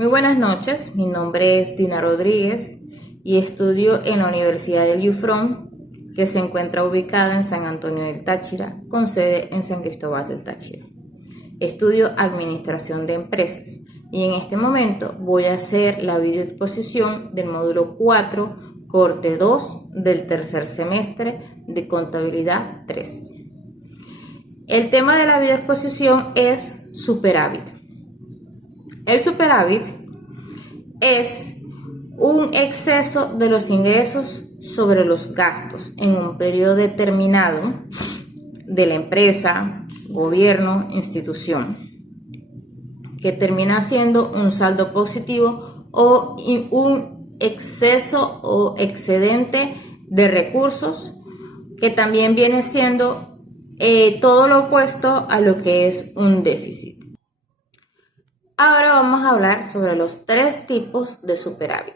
Muy buenas noches, mi nombre es Dina Rodríguez y estudio en la Universidad del UFRON, que se encuentra ubicada en San Antonio del Táchira, con sede en San Cristóbal del Táchira. Estudio Administración de Empresas y en este momento voy a hacer la videoexposición del módulo 4, corte 2 del tercer semestre de Contabilidad 3. El tema de la videoexposición es superávit. El superávit es un exceso de los ingresos sobre los gastos en un periodo determinado de la empresa, gobierno, institución, que termina siendo un saldo positivo o un exceso o excedente de recursos, que también viene siendo todo lo opuesto a lo que es un déficit. Ahora vamos a hablar sobre los tres tipos de superávit.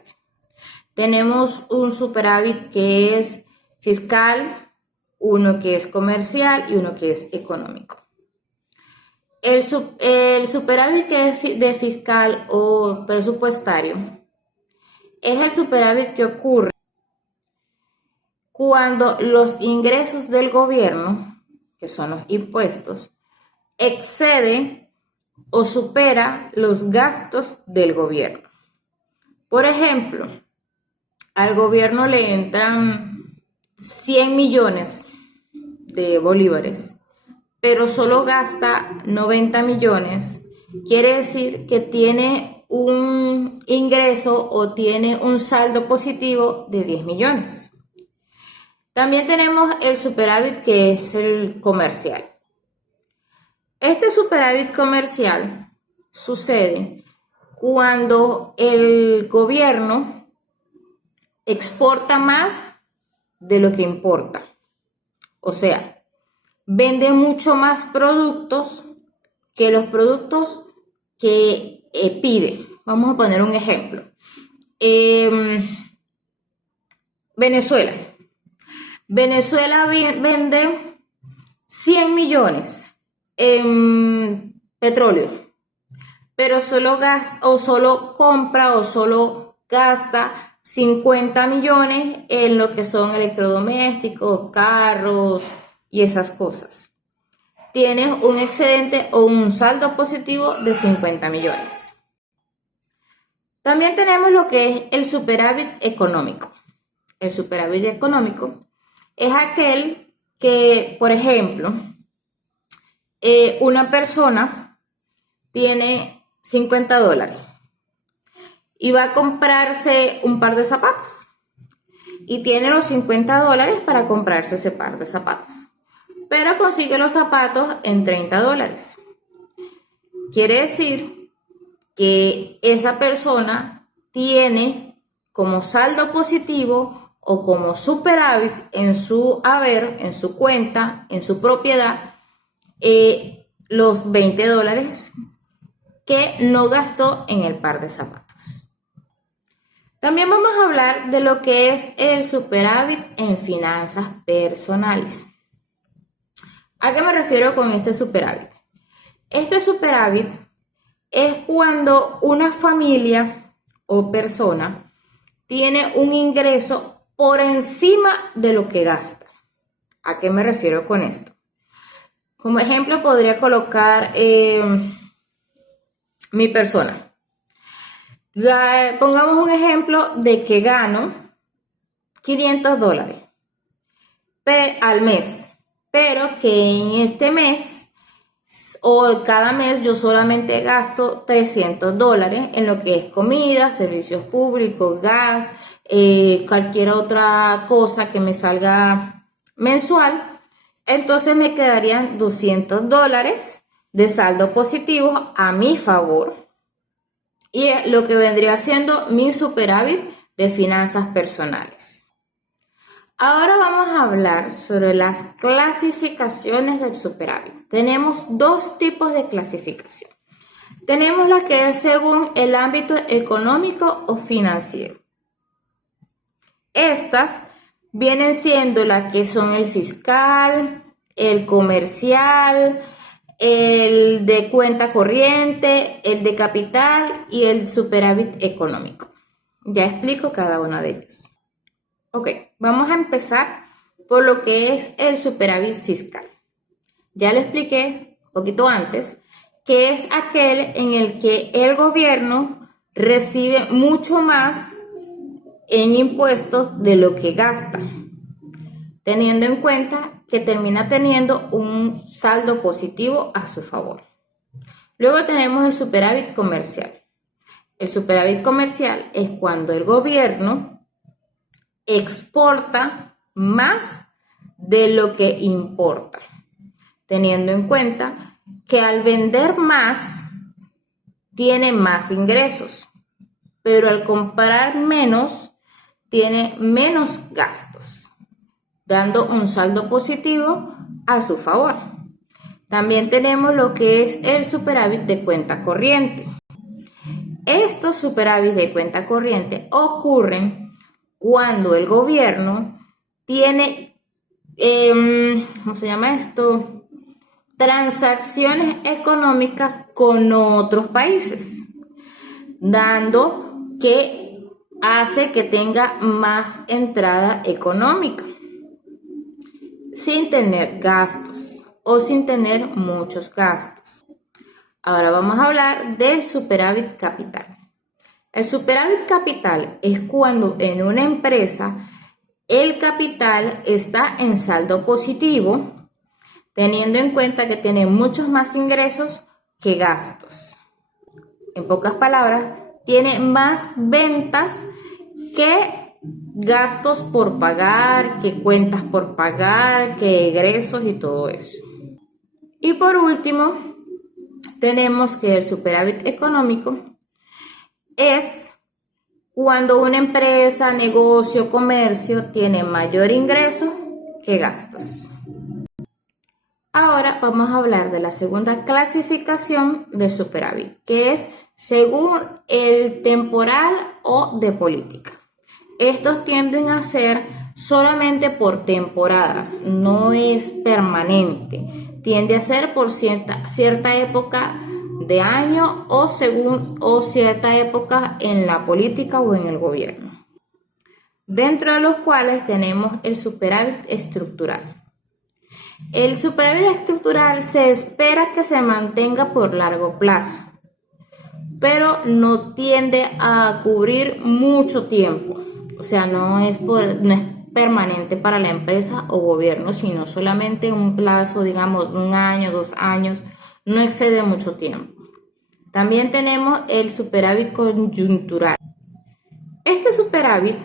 Tenemos un superávit que es fiscal, uno que es comercial y uno que es económico. El superávit que es de fiscal o presupuestario es el superávit que ocurre cuando los ingresos del gobierno, que son los impuestos, exceden o supera los gastos del gobierno. Por ejemplo, al gobierno le entran 100 millones de bolívares, pero solo gasta 90 millones. Quiere decir que tiene un ingreso o tiene un saldo positivo de 10 millones. También tenemos el superávit que es el comercial. Este superávit comercial sucede cuando el gobierno exporta más de lo que importa. O sea, vende mucho más productos que los productos que pide. Vamos a poner un ejemplo. Venezuela vende 100 millones en petróleo, pero solo compra o solo gasta 50 millones en lo que son electrodomésticos, carros y esas cosas. Tiene un excedente o un saldo positivo de 50 millones. También tenemos lo que es el superávit económico. El superávit económico es aquel que, por ejemplo, una persona tiene $50 y va a comprarse un par de zapatos y tiene los $50 para comprarse ese par de zapatos, pero consigue los zapatos en $30. Quiere decir que esa persona tiene como saldo positivo o como superávit en su haber, en su cuenta, en su propiedad, los $20 que no gastó en el par de zapatos. También vamos a hablar de lo que es el superávit en finanzas personales. ¿A qué me refiero con este superávit? Este superávit es cuando una familia o persona tiene un ingreso por encima de lo que gasta. ¿A qué me refiero con esto? Como ejemplo podría colocar mi persona. Pongamos un ejemplo de que gano $500 al mes, pero que en este mes o cada mes yo solamente gasto $300 en lo que es comida, servicios públicos, gas, cualquier otra cosa que me salga mensual. Entonces me quedarían $200 de saldo positivo a mi favor y lo que vendría siendo mi superávit de finanzas personales. Ahora vamos a hablar sobre las clasificaciones del superávit. Tenemos dos tipos de clasificación. Tenemos la que es según el ámbito económico o financiero. Estas vienen siendo las que son el fiscal, el comercial, el de cuenta corriente, el de capital y el superávit económico. Ya explico cada uno de ellos. Ok, vamos a empezar por lo que es el superávit fiscal. Ya le expliqué un poquito antes que es aquel en el que el gobierno recibe mucho más en impuestos de lo que gasta, teniendo en cuenta que termina teniendo un saldo positivo a su favor. Luego tenemos el superávit comercial. El superávit comercial es cuando el gobierno exporta más de lo que importa, teniendo en cuenta que al vender más tiene más ingresos, pero al comprar menos tiene menos gastos, dando un saldo positivo a su favor. También tenemos lo que es el superávit de cuenta corriente. Estos superávits de cuenta corriente ocurren cuando el gobierno tiene, ¿cómo se llama esto? Transacciones económicas con otros países, dando que hace que tenga más entrada económica, sin tener gastos o sin tener muchos gastos. Ahora vamos a hablar del superávit capital. El superávit capital es cuando en una empresa el capital está en saldo positivo, teniendo en cuenta que tiene muchos más ingresos que gastos. En pocas palabras, tiene más ventas que gastos por pagar, que cuentas por pagar, que egresos y todo eso. Y por último, tenemos que el superávit económico es cuando una empresa, negocio, comercio tiene mayor ingreso que gastos. Ahora vamos a hablar de la segunda clasificación de superávit, que es según el temporal o de política. Estos tienden a ser solamente por temporadas, no es permanente. Tiende a ser por cierta época de año o cierta época en la política o en el gobierno. Dentro de los cuales tenemos el superávit estructural. El superávit estructural se espera que se mantenga por largo plazo, pero no tiende a cubrir mucho tiempo. O sea, no es permanente para la empresa o gobierno, sino solamente un plazo, digamos, 1 año, 2 años, no excede mucho tiempo. También tenemos el superávit coyuntural. Este superávit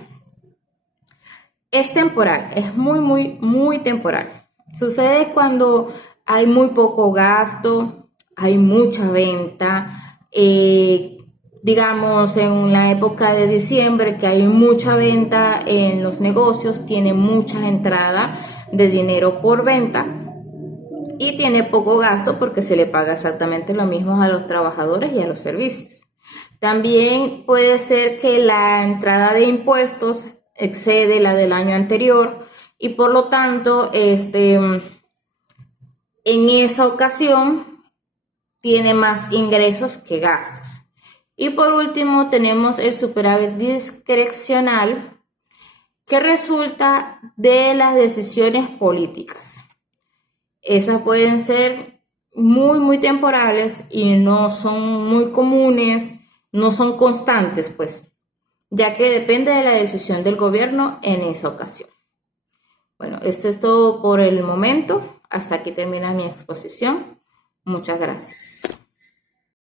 es temporal, es muy temporal. Sucede cuando hay muy poco gasto, hay mucha venta, digamos en la época de diciembre que hay mucha venta en los negocios, tiene mucha entrada de dinero por venta y tiene poco gasto porque se le paga exactamente lo mismo a los trabajadores y a los servicios. También puede ser que la entrada de impuestos excede la del año anterior y por lo tanto en esa ocasión tiene más ingresos que gastos. Y por último tenemos el superávit discrecional, que resulta de las decisiones políticas. Esas pueden ser muy temporales y no son muy comunes, no son constantes, pues, ya que depende de la decisión del gobierno en esa ocasión. Bueno, esto es todo por el momento. Hasta aquí termina mi exposición. Muchas gracias.